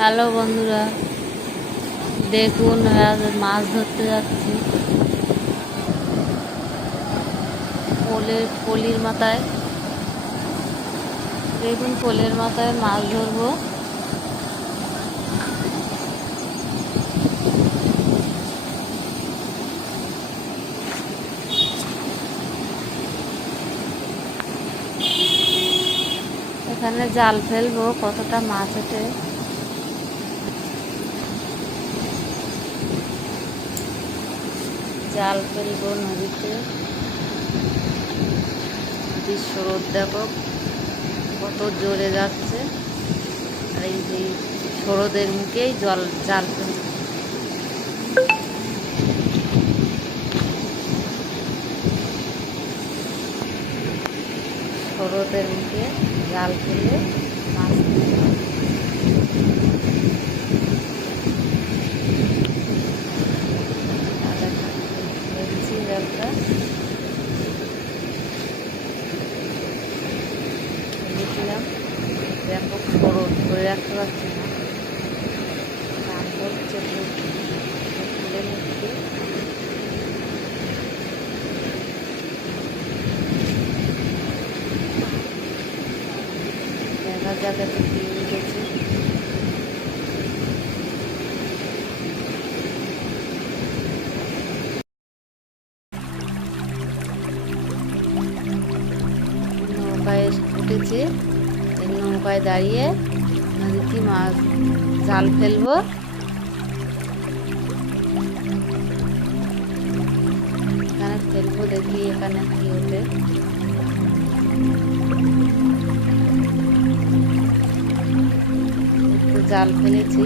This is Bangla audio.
হ্যালো বন্ধুরা, দেখুন আজ মাছ ধরতে যাচ্ছি। পোলের পলির মাথায়। দেখুন পোলের মাথায় মাছ ধরবো। এখানে জাল ফেলব, কতটা মাছ ওঠে। জাল ফেলব নদীতে। নদীর স্রোত দেখো কত জোরে যাচ্ছে। আর এই যে স্রোতের মুখেই জল, জাল ফেলব। স্রোতের মুখে জাল ফেলে মাছ ধরবো। আর এখন ফেলছি জালটা দেখলাম ব্যাপক স্রোত ধরে রাখতে পারছি না। তুলে নিচ্ছি। দেখা যাক এই নৌকায় দাঁড়িয়ে নদীতে মাছ জাল ফেলব। এখানে ফেলব দেখি এখানে কি ওঠে। জাল ফেলেছি।